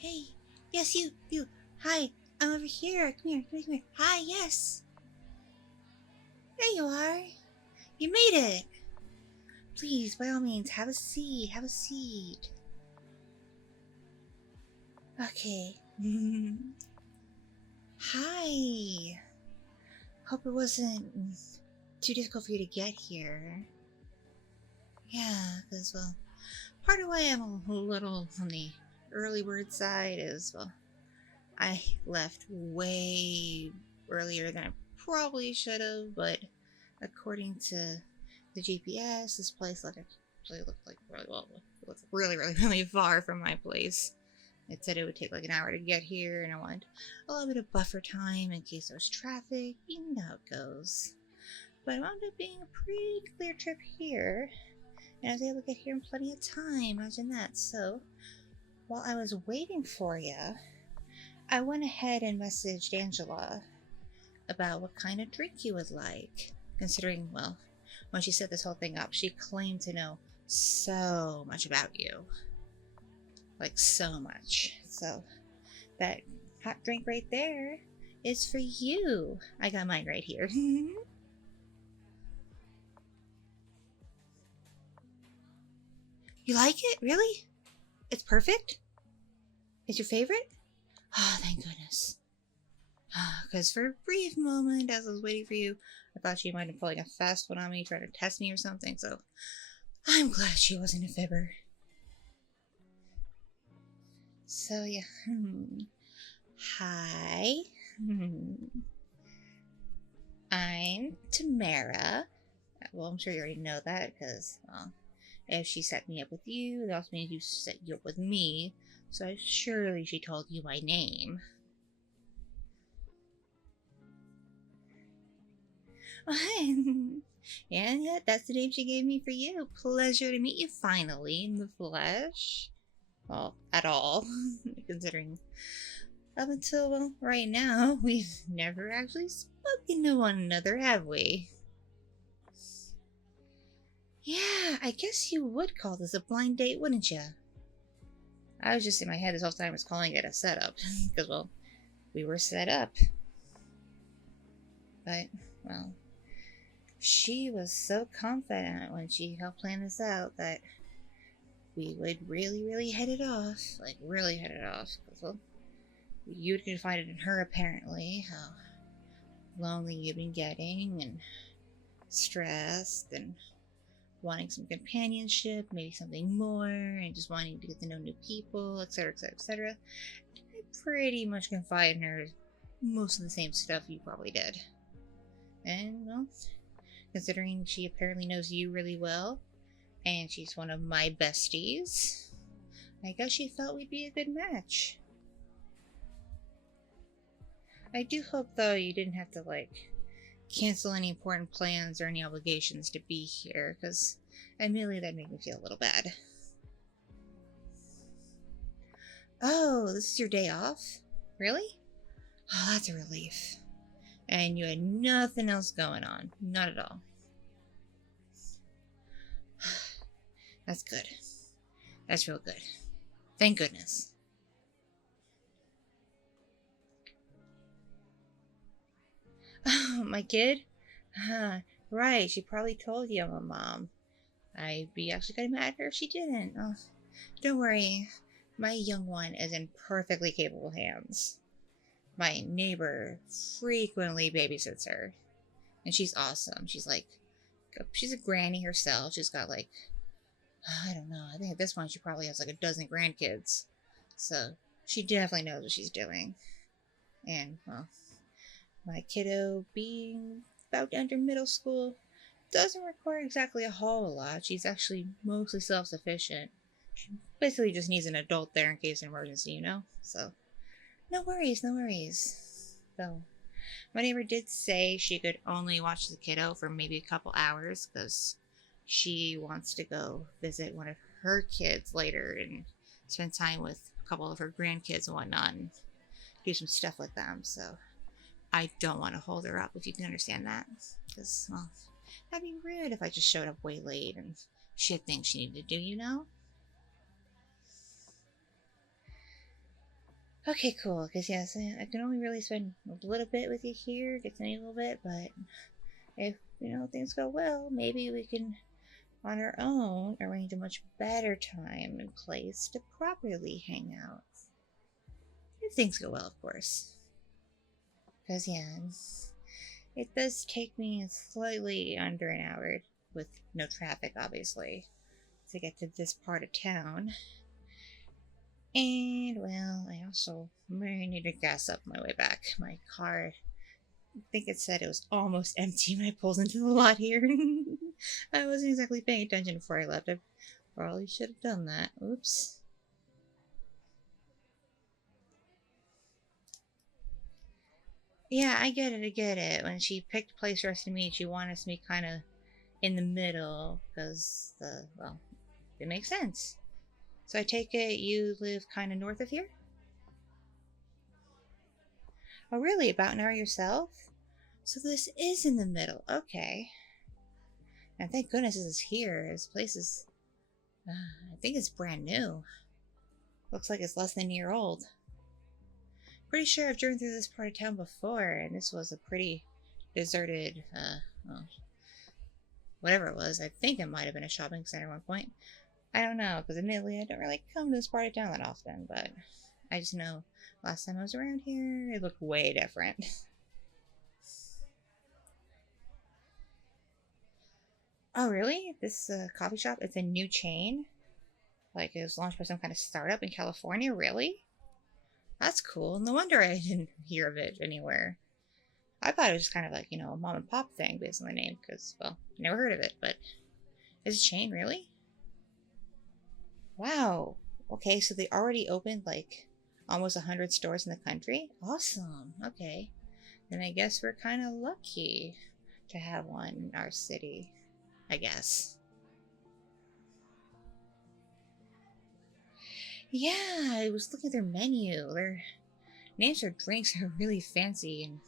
hey. Yes, you. Hi, I'm over here. Come here. Hi, yes. There you are. You made it. Please, by all means, have a seat. Okay. Hi. Hope it wasn't too difficult for you to get here. Yeah, because, well, part of why I'm a little on the early bird side is, well, I left way earlier than I probably should have, but according to the GPS, this place looked like really far from my place. It said it would take like an hour to get here, and I wanted a little bit of buffer time in case there was traffic. You know how it goes. But it wound up being a pretty clear trip here, and I was able to get here in plenty of time. Imagine that. So, while I was waiting for you, I went ahead and messaged Angela about what kind of drink you would like. Considering, well, when she set this whole thing up, she claimed to know so much about you. Like, so much. So, that hot drink right there is for you. I got mine right here. You like it? Really? It's perfect? It's your favorite? Oh, thank goodness. Because for a brief moment, as I was waiting for you, I thought she might have pulling a fast one on me, trying to test me or something, so I'm glad she wasn't a fibber. So, yeah. Hi. I'm Tamara. Well, I'm sure you already know that, because, well, if she set me up with you, that also means you set you up with me, so surely she told you my name. And yeah, that's the name she gave me for you. Pleasure to meet you finally in the flesh. Well, at all, considering up until, well, right now, we've never actually spoken to one another, have we? Yeah, I guess you would call this a blind date, wouldn't you? I was just in my head this whole time was calling it a setup, because, well, we were set up. But, well, she was so confident when she helped plan this out that we would really head it off. Like, really head it off. Because, well, you'd confided in her, apparently, how lonely you'd been getting, and stressed, and wanting some companionship, maybe something more, and just wanting to get to know new people, etc. I pretty much confide in her most of the same stuff you probably did. And, well, considering she apparently knows you really well, and she's one of my besties, I guess she felt we'd be a good match. I do hope, though, you didn't have to, like, cancel any important plans or any obligations to be here, because admittedly that made me feel a little bad. Oh, this is your day off? Really? Oh, that's a relief. And you had nothing else going on. Not at all. That's good. That's real good. Thank goodness. Oh, my kid? Right, she probably told you I'm a mom. I'd be actually kind of mad at her if she didn't. Oh, don't worry. My young one is in perfectly capable hands. My neighbor frequently babysits her. And she's awesome. She's a granny herself. She's got like, I don't know. I think at this point she probably has like a dozen grandkids. So she definitely knows what she's doing. And, well, my kiddo being about to enter middle school doesn't require exactly a whole lot. She's actually mostly self-sufficient. She basically just needs an adult there in case of emergency, you know? So, no worries. Though, my neighbor did say she could only watch the kiddo for maybe a couple hours because she wants to go visit one of her kids later and spend time with a couple of her grandkids and whatnot and do some stuff with them. So, I don't want to hold her up, if you can understand that. Because, well, that'd be rude if I just showed up way late and she had things she needed to do, you know? Okay, cool. Because yes, I can only really spend a little bit with you here, get to know you a little bit. But if things go well, maybe we can, on our own, arrange a much better time and place to properly hang out. If things go well, of course. Because yeah, it does take me slightly under an hour, with no traffic, obviously, to get to this part of town. And, well, I also may need to gas up my way back. My car, I think it said it was almost empty when I pulled into the lot here. I wasn't exactly paying attention before I left. I probably should have done that. Oops. Yeah, I get it. When she picked a place for us to meet, she wanted us to meet kind of in the middle, because, well, it makes sense. So I take it you live kind of north of here? Oh, really? About an hour yourself? So this is in the middle. Okay. And thank goodness this is here. This place is, I think it's brand new. Looks like it's less than a year old. Pretty sure I've driven through this part of town before, and this was a pretty deserted, well, whatever it was. I think it might have been a shopping center at one point. I don't know, because admittedly I don't really come to this part of town that often, but I just know last time I was around here, it looked way different. Oh, really? This coffee shop, it's a new chain? Like it was launched by some kind of startup in California? Really? That's cool. No wonder I didn't hear of it anywhere. I thought it was just kind of like, a mom and pop thing based on the name, because, well, I never heard of it, but is it a chain, really? Wow. Okay, so they already opened like almost 100 stores in the country? Awesome. Okay. Then I guess we're kind of lucky to have one in our city, I guess. Yeah, I was looking at their menu. Their names for drinks are really fancy and,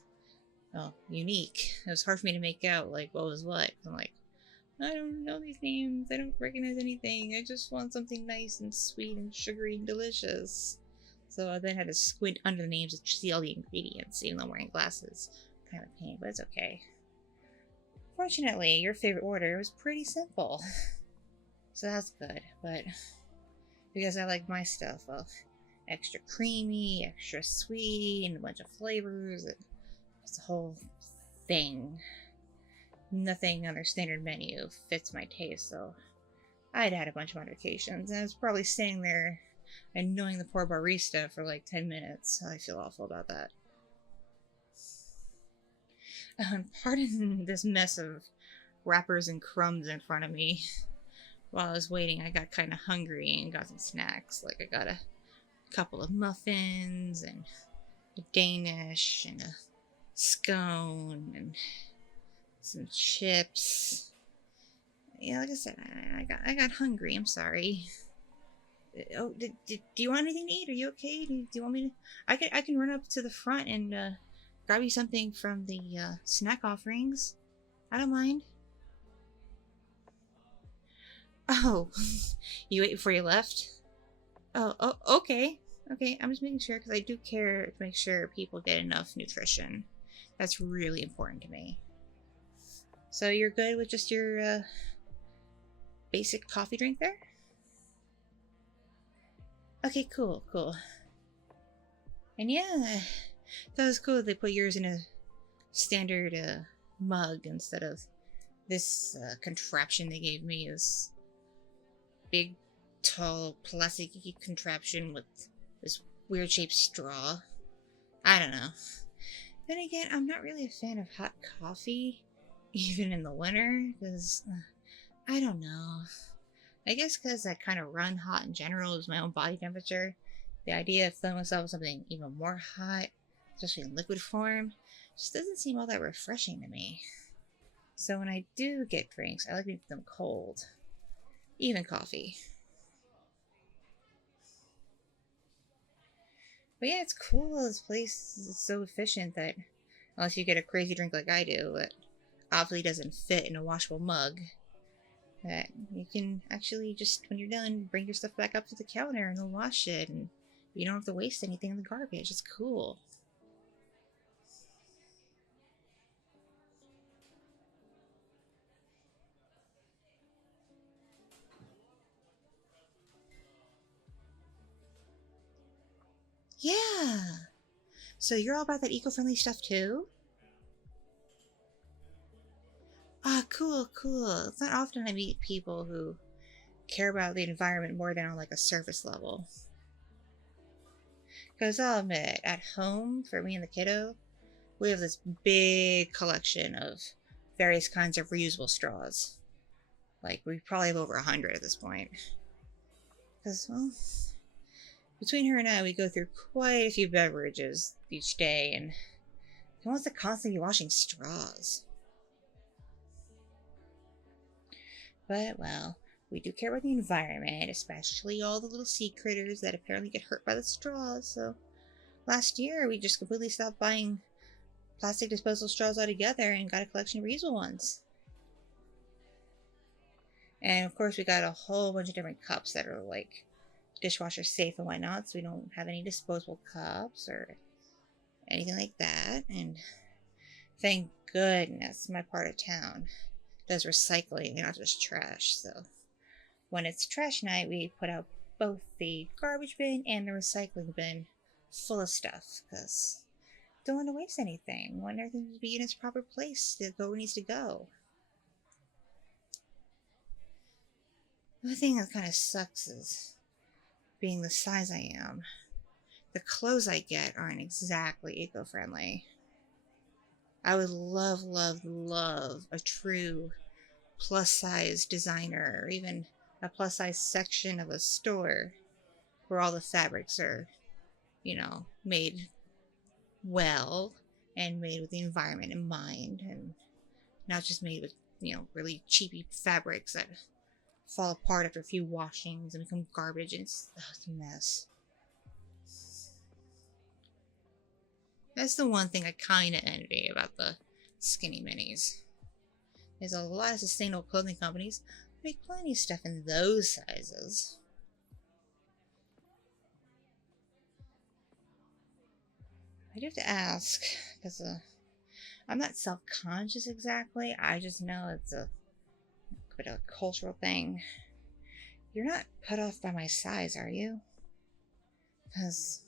well, unique. It was hard for me to make out, like, what was what. I'm like, I don't know these names. I don't recognize anything. I just want something nice and sweet and sugary and delicious. So I then had to squint under the names to see all the ingredients, even though I'm wearing glasses. Kind of a pain, but it's okay. Fortunately, your favorite order was pretty simple. So that's good, but because I like my stuff, well, extra creamy, extra sweet, and a bunch of flavors. It's a whole thing. Nothing on their standard menu fits my taste, so I'd had a bunch of modifications, and I was probably sitting there annoying the poor barista for like 10 minutes. I feel awful about that. Pardon this mess of wrappers and crumbs in front of me. While I was waiting, I got kind of hungry and got some snacks. Like, I got a couple of muffins and a Danish and a scone and some chips. Yeah, like I said, I got hungry. I'm sorry. Oh, do you want anything to eat? Are you okay? Do you want me to? I can run up to the front and grab you something from the snack offerings. I don't mind. Oh, you ate before you left? Oh, okay. Okay, I'm just making sure because I do care to make sure people get enough nutrition. That's really important to me. So you're good with just your basic coffee drink there? Okay, cool. And yeah, that was cool. They put yours in a standard mug instead of this contraption they gave me. This big, tall, plasticky contraption with this weird shaped straw. I don't know. Then again, I'm not really a fan of hot coffee, even in the winter, because I don't know. I guess because I kind of run hot in general is my own body temperature. The idea of filling myself with something even more hot, especially in liquid form, just doesn't seem all that refreshing to me. So when I do get drinks, I like to keep them cold. Even coffee. But yeah, it's cool. This place is so efficient that unless you get a crazy drink like I do, it obviously doesn't fit in a washable mug, that you can actually just, when you're done, bring your stuff back up to the counter and they'll wash it and You don't have to waste anything in the garbage. It's cool. Yeah. So you're all about that eco-friendly stuff too? Ah, cool, cool. It's not often I meet people who care about the environment more than on like a surface level. Because I'll admit, at home, for me and the kiddo, we have this big collection of various kinds of reusable straws. Like, we probably have over 100 at this point. Because, well, between her and I, we go through quite a few beverages each day, and who wants to constantly be washing straws? But, well, we do care about the environment, especially all the little sea critters that apparently get hurt by the straws, so last year we just completely stopped buying plastic disposal straws altogether and got a collection of reusable ones. And of course we got a whole bunch of different cups that are like dishwasher safe and whatnot, so we don't have any disposable cups or anything like that. And thank goodness my part of town does recycling and not just trash, so when it's trash night we put out both the garbage bin and the recycling bin full of stuff, because don't want to waste anything. Want everything to be in its proper place to go where it needs to go. The thing that kind of sucks is being the size I am, the clothes I get aren't exactly eco-friendly. I would love, love, love a true plus-size designer, or even a plus-size section of a store where all the fabrics are, made well and made with the environment in mind, and not just made with, really cheapy fabrics that fall apart after a few washings and become garbage, and it's a mess. That's the one thing I kind of envy about the skinny minis. There's a lot of sustainable clothing companies that make plenty of stuff in those sizes. I do have to ask, because I'm not self-conscious exactly. I just know it's a bit of a cultural thing. You're not put off by my size, are you? Because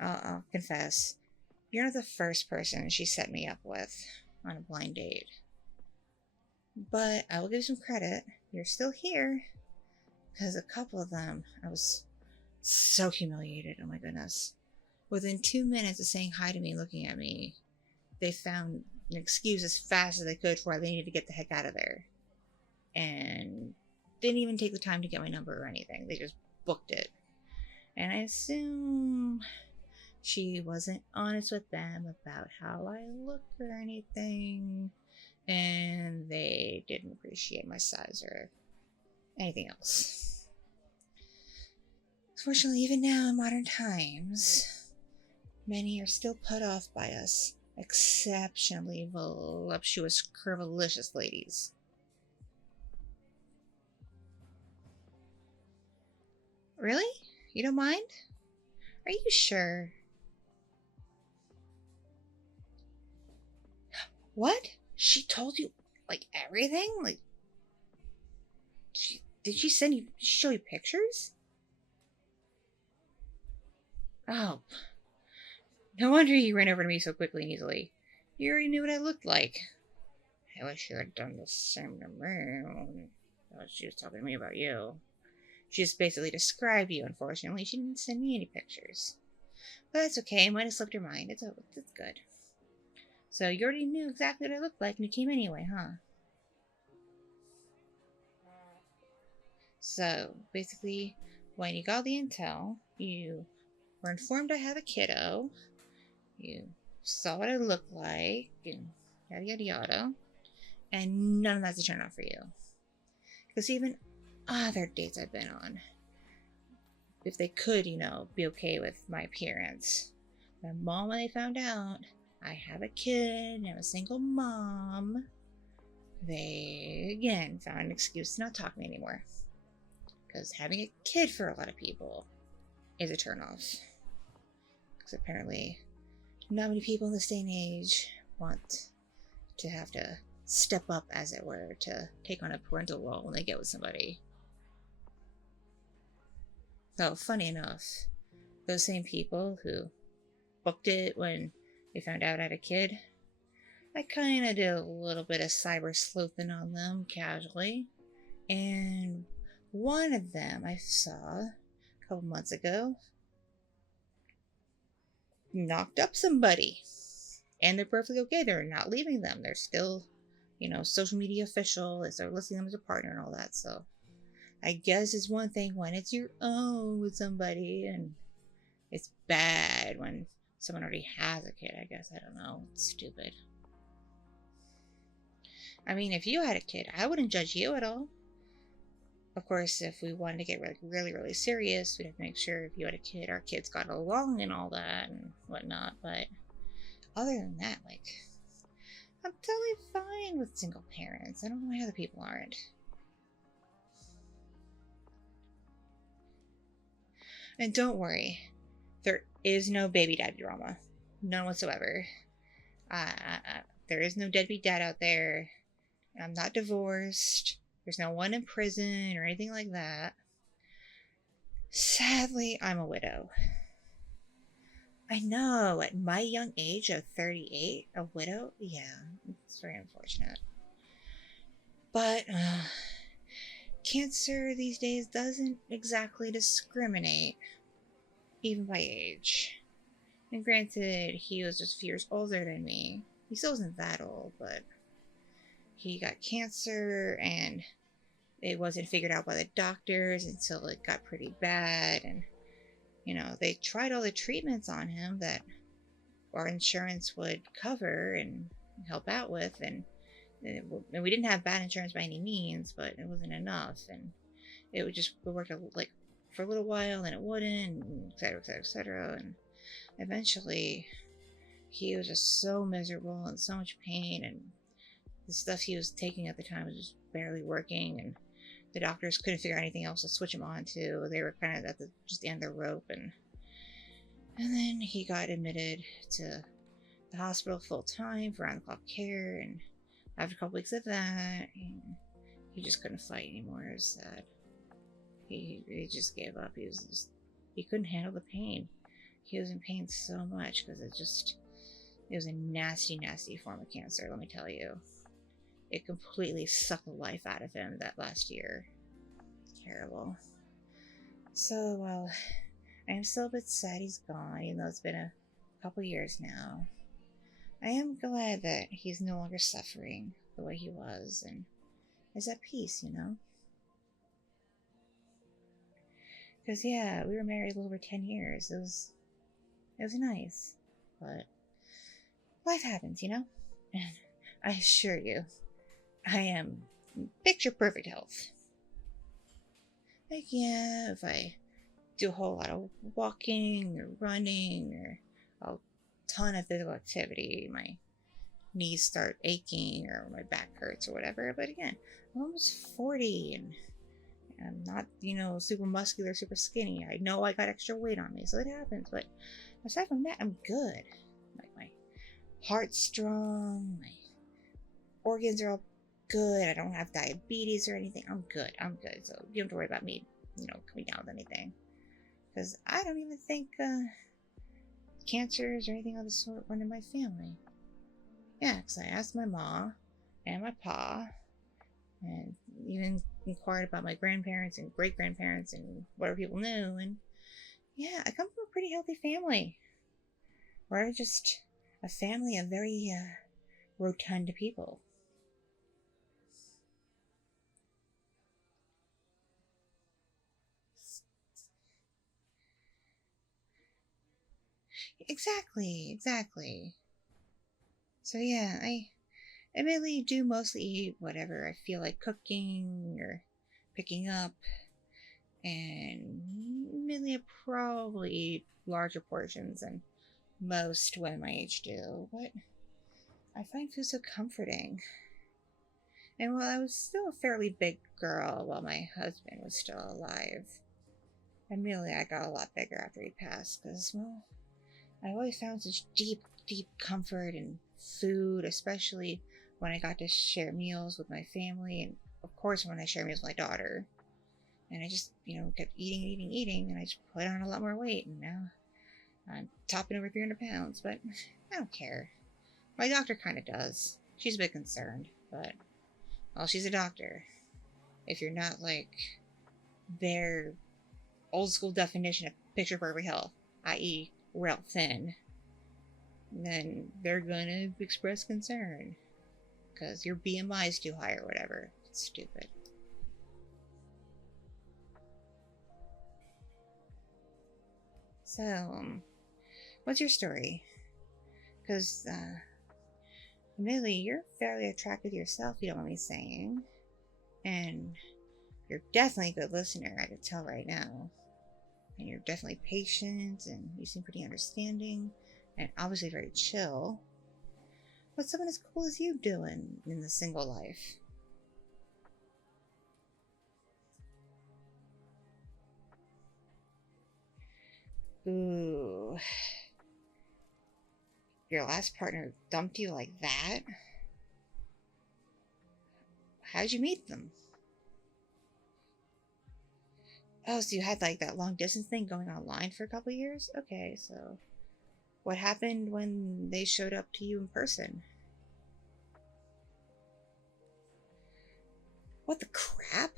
I'll confess, you're not the first person she set me up with on a blind date. But I will give you some credit. You're still here. Because a couple of them, I was so humiliated. Oh my goodness. Within 2 minutes of saying hi to me and looking at me, they found an excuse as fast as they could for why they needed to get the heck out of there. And didn't even take the time to get my number or anything. They just booked it. And I assume she wasn't honest with them about how I looked or anything. And they didn't appreciate my size or anything else. Fortunately, even now in modern times, many are still put off by us exceptionally voluptuous, curvilicious ladies. Really? You don't mind? Are you sure? What? She told you, like, everything? Like, did she show you pictures? Oh, no wonder you ran over to me so quickly and easily. You already knew what I looked like. I wish you had done the same to me. She was talking to me about you. She just basically described you, unfortunately. She didn't send me any pictures. But that's okay. Might have slipped her mind. It's good. So you already knew exactly what I looked like and you came anyway, huh? So basically, when you got the intel, you were informed I have a kiddo. You saw what I looked like, and yada yada yada. And none of that's a turn off for you. Because even other dates I've been on, if they could, be okay with my appearance, the moment they found out I have a kid and I'm a single mom, they again found an excuse to not talk to me anymore. Because having a kid for a lot of people is a turnoff. Because apparently not many people in this day and age want to have to step up, as it were, to take on a parental role when they get with somebody. So, funny enough, those same people who booked it when they found out I had a kid, I kind of did a little bit of cyber sleuthing on them casually, and one of them I saw a couple months ago knocked up somebody, and they're perfectly okay. They're not leaving them. They're still, social media official. They're listing them as a partner and all that. So I guess it's one thing when it's your own with somebody, and it's bad when someone already has a kid, I guess. I don't know. It's stupid. I mean, if you had a kid, I wouldn't judge you at all. Of course, if we wanted to get really, really serious, we'd have to make sure if you had a kid, our kids got along and all that and whatnot. But other than that, I'm totally fine with single parents. I don't know why other people aren't. And don't worry, there is no baby dad drama. None whatsoever. There is no deadbeat dad out there. I'm not divorced. There's no one in prison or anything like that. Sadly, I'm a widow. I know, at my young age of 38, a widow? Yeah, it's very unfortunate. But cancer these days doesn't exactly discriminate, even by age. And granted, he was just a few years older than me. He still isn't that old, but he got cancer, and it wasn't figured out by the doctors until it got pretty bad. And, they tried all the treatments on him that our insurance would cover and help out with. And we didn't have bad insurance by any means, but it wasn't enough. And it would work for a little while, and it wouldn't, and et cetera, et cetera, et cetera. And eventually, he was just so miserable and so much pain, and the stuff he was taking at the time was just barely working, and the doctors couldn't figure out anything else to switch him on to. They were kind of at the end of the rope, and then he got admitted to the hospital full time for round-the-clock care, and after a couple weeks of that, he just couldn't fight anymore. It was sad. He just gave up. He couldn't handle the pain. He was in pain so much because it was a nasty, nasty form of cancer, let me tell you. It completely sucked the life out of him that last year. Terrible. So, well, I am still a bit sad he's gone, even though it's been a couple years now. I am glad that he's no longer suffering the way he was, and is at peace, Because, yeah, we were married a little over 10 years. It was nice, but life happens, And I assure you, I am picture perfect health. Yeah, if I do a whole lot of walking or running or a ton of physical activity, my knees start aching or my back hurts or whatever. But again, I'm almost 40 and I'm not, super muscular, super skinny. I know I got extra weight on me, so it happens. But aside from that, I'm good. My heart's strong, my organs are all good. I don't have diabetes or anything. I'm good. So you don't have to worry about me, coming down with anything. Because I don't even think cancers or anything of the sort run in my family. Yeah, because I asked my ma and my pa, and even inquired about my grandparents and great-grandparents and whatever people knew. And yeah, I come from a pretty healthy family. We're just a family of very rotund people. Exactly. So yeah, I admittedly do mostly eat whatever I feel like cooking or picking up, and admittedly I probably eat larger portions than most women my age do, but I find food so comforting. And while I was still a fairly big girl while my husband was still alive, Admittedly, I got a lot bigger after he passed, because, well, I always found such deep, deep comfort in food, especially when I got to share meals with my family, and of course when I share meals with my daughter. And I just, kept eating, and I just put on a lot more weight, and now I'm topping over 300 pounds, but I don't care. My doctor kind of does. She's a bit concerned, but, well, she's a doctor. If you're not, like, their old school definition of picture perfect health, i.e., real thin, then they're gonna express concern. Because your BMI is too high or whatever. It's stupid. So, what's your story? Because, admittedly, you're fairly attractive yourself, you don't mind me saying. And you're definitely a good listener, I could tell right now. And you're definitely patient, and you seem pretty understanding, and obviously very chill. What's someone as cool as you doing in the single life? Ooh. Your last partner dumped you like that? How'd you meet them? Oh, so you had like that long distance thing going online for a couple years? Okay, so what happened when they showed up to you in person? What the crap?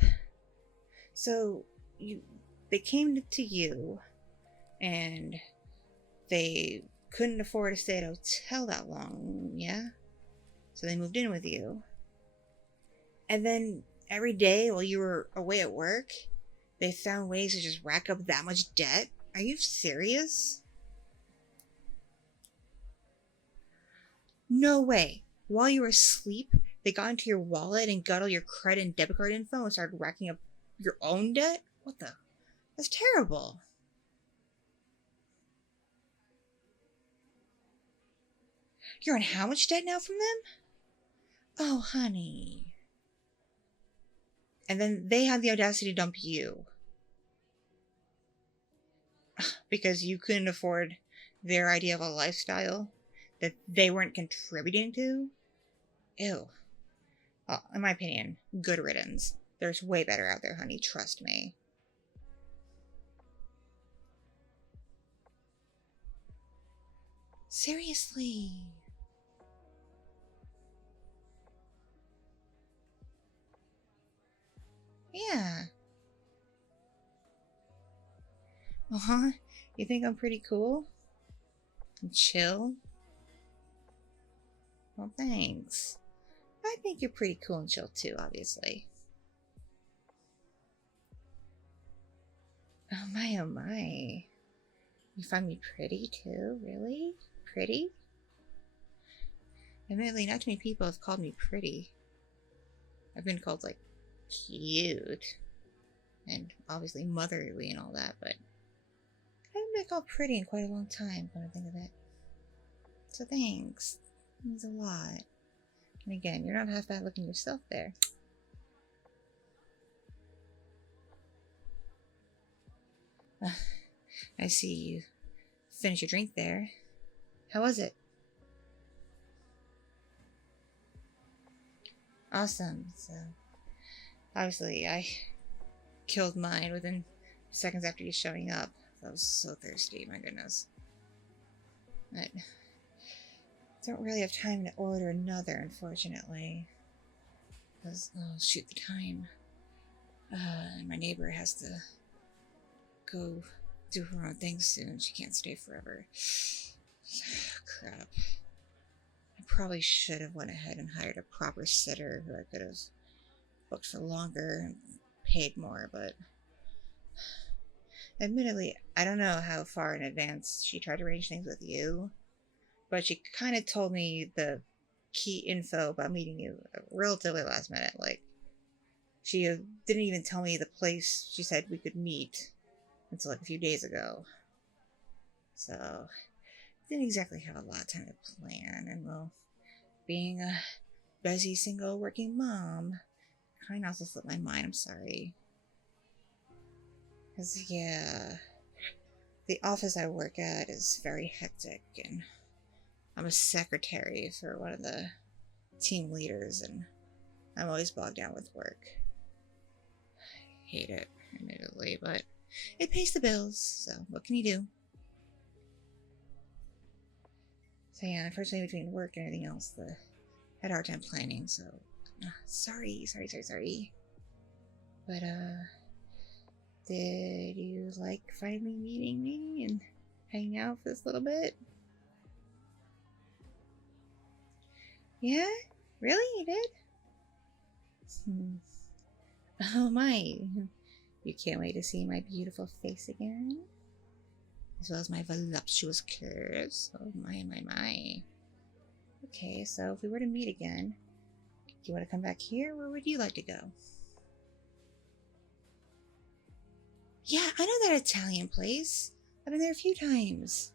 So they came to you and they couldn't afford to stay at a hotel that long, yeah? So they moved in with you. And then every day while you were away at work, they found ways to just rack up that much debt? Are you serious? No way. While you were asleep, they got into your wallet and got all your credit and debit card info and started racking up your own debt? What the? That's terrible. You're in how much debt now from them? Oh, honey. And then they had the audacity to dump you because you couldn't afford their idea of a lifestyle that they weren't contributing to? Ew. Well, in my opinion, good riddance. There's way better out there, honey. Trust me. Seriously. Yeah. Uh-huh. You think I'm pretty cool? And chill? Well, thanks. I think you're pretty cool and chill too, obviously. Oh my, oh my. You find me pretty too? Really? Pretty? Admittedly, not too many people have called me pretty. I've been called, like, cute. And obviously motherly and all that, but I haven't been called pretty in quite a long time, when I think of it. So thanks. It means a lot. And again, you're not half bad looking yourself there. I see you finished your drink there. How was it? Awesome. So, obviously, I killed mine within seconds after you showing up. I was so thirsty, my goodness. But don't really have time to order another, unfortunately. Because, oh, shoot the time. My neighbor has to go do her own thing soon. She can't stay forever. Crap. I probably should have went ahead and hired a proper sitter who I could have booked for longer and paid more, but admittedly, I don't know how far in advance she tried to arrange things with you, but she kind of told me the key info about meeting you relatively last minute. Like, she didn't even tell me the place she said we could meet until like a few days ago. So, didn't exactly have a lot of time to plan, and well, being a busy single working mom kind of also slipped my mind. I'm sorry. 'Cause, yeah, the office I work at is very hectic, and I'm a secretary for one of the team leaders, and I'm always bogged down with work. I hate it, admittedly, but it pays the bills, so what can you do? So yeah, unfortunately between work and everything else, I had a hard time planning, so sorry. But did you like finally meeting me and hanging out for this little bit? Yeah? Really? You did? Oh my. You can't wait to see my beautiful face again? As well as my voluptuous curves. Oh my. Okay, so if we were to meet again, do you want to come back here, or where would you like to go? Yeah, I know that Italian place. I've been there a few times.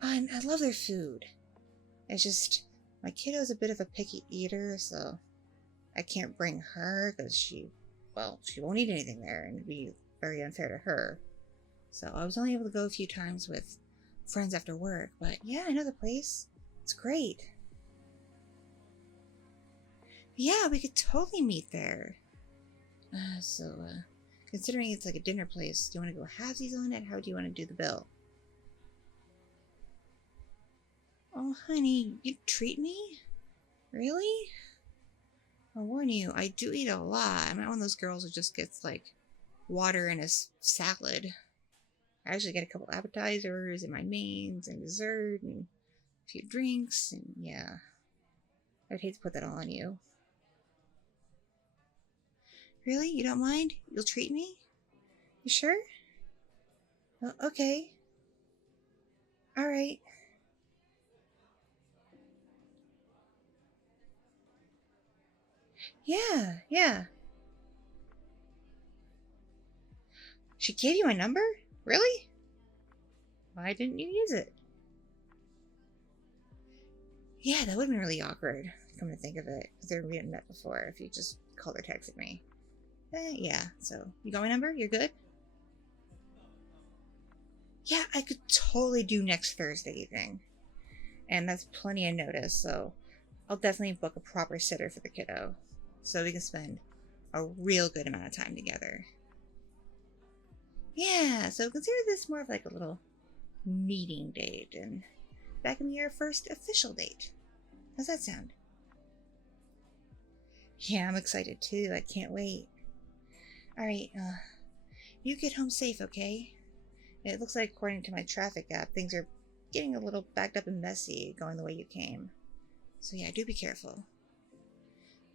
And I love their food. It's just, my kiddo's a bit of a picky eater, so I can't bring her because she won't eat anything there and it'd be very unfair to her. So I was only able to go a few times with friends after work, but yeah, I know the place. It's great. Yeah, we could totally meet there. Considering it's like a dinner place, do you want to go halvesies on it? How do you want to do the bill? Oh, honey, you treat me? Really? I'll warn you, I do eat a lot. I'm not one of those girls who just gets like water and a salad. I actually get a couple appetizers and my mains and dessert and a few drinks, and yeah. I'd hate to put that all on you. Really? You don't mind? You'll treat me? You sure? Oh, okay. Alright. Yeah. She gave you my number? Really? Why didn't you use it? Yeah, that would have been really awkward, come to think of it, because we hadn't met before if you just called or texted me. Yeah, so you got my number? You're good? Yeah, I could totally do next Thursday evening. And that's plenty of notice, so I'll definitely book a proper sitter for the kiddo so we can spend a real good amount of time together. Yeah, so consider this more of like a little meeting date, and that can be our first official date. How's that sound? Yeah, I'm excited too. I can't wait. Alright, you get home safe, okay? It looks like, according to my traffic app, things are getting a little backed up and messy going the way you came. So yeah, do be careful.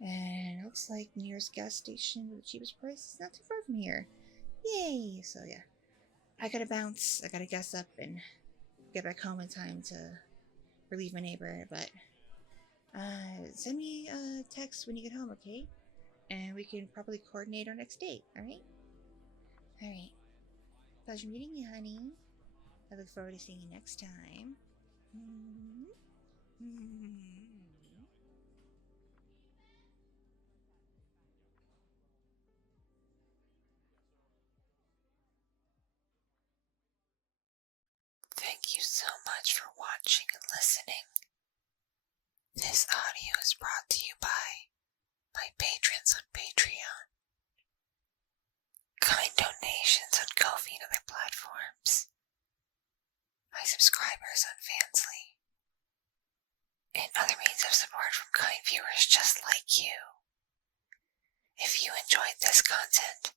And it looks like nearest gas station with the cheapest price is not too far from here. Yay! So yeah, I gotta bounce. I gotta gas up and get back home in time to relieve my neighbor. But send me a text when you get home, okay? And we can probably coordinate our next date. All right? All right. Pleasure meeting you, honey. I look forward to seeing you next time. Thank you so much for watching and listening. This audio is brought to you by my patrons on Patreon, kind donations on Ko-fi and other platforms, my subscribers on Fansly, and other means of support from kind viewers just like you. If you enjoyed this content,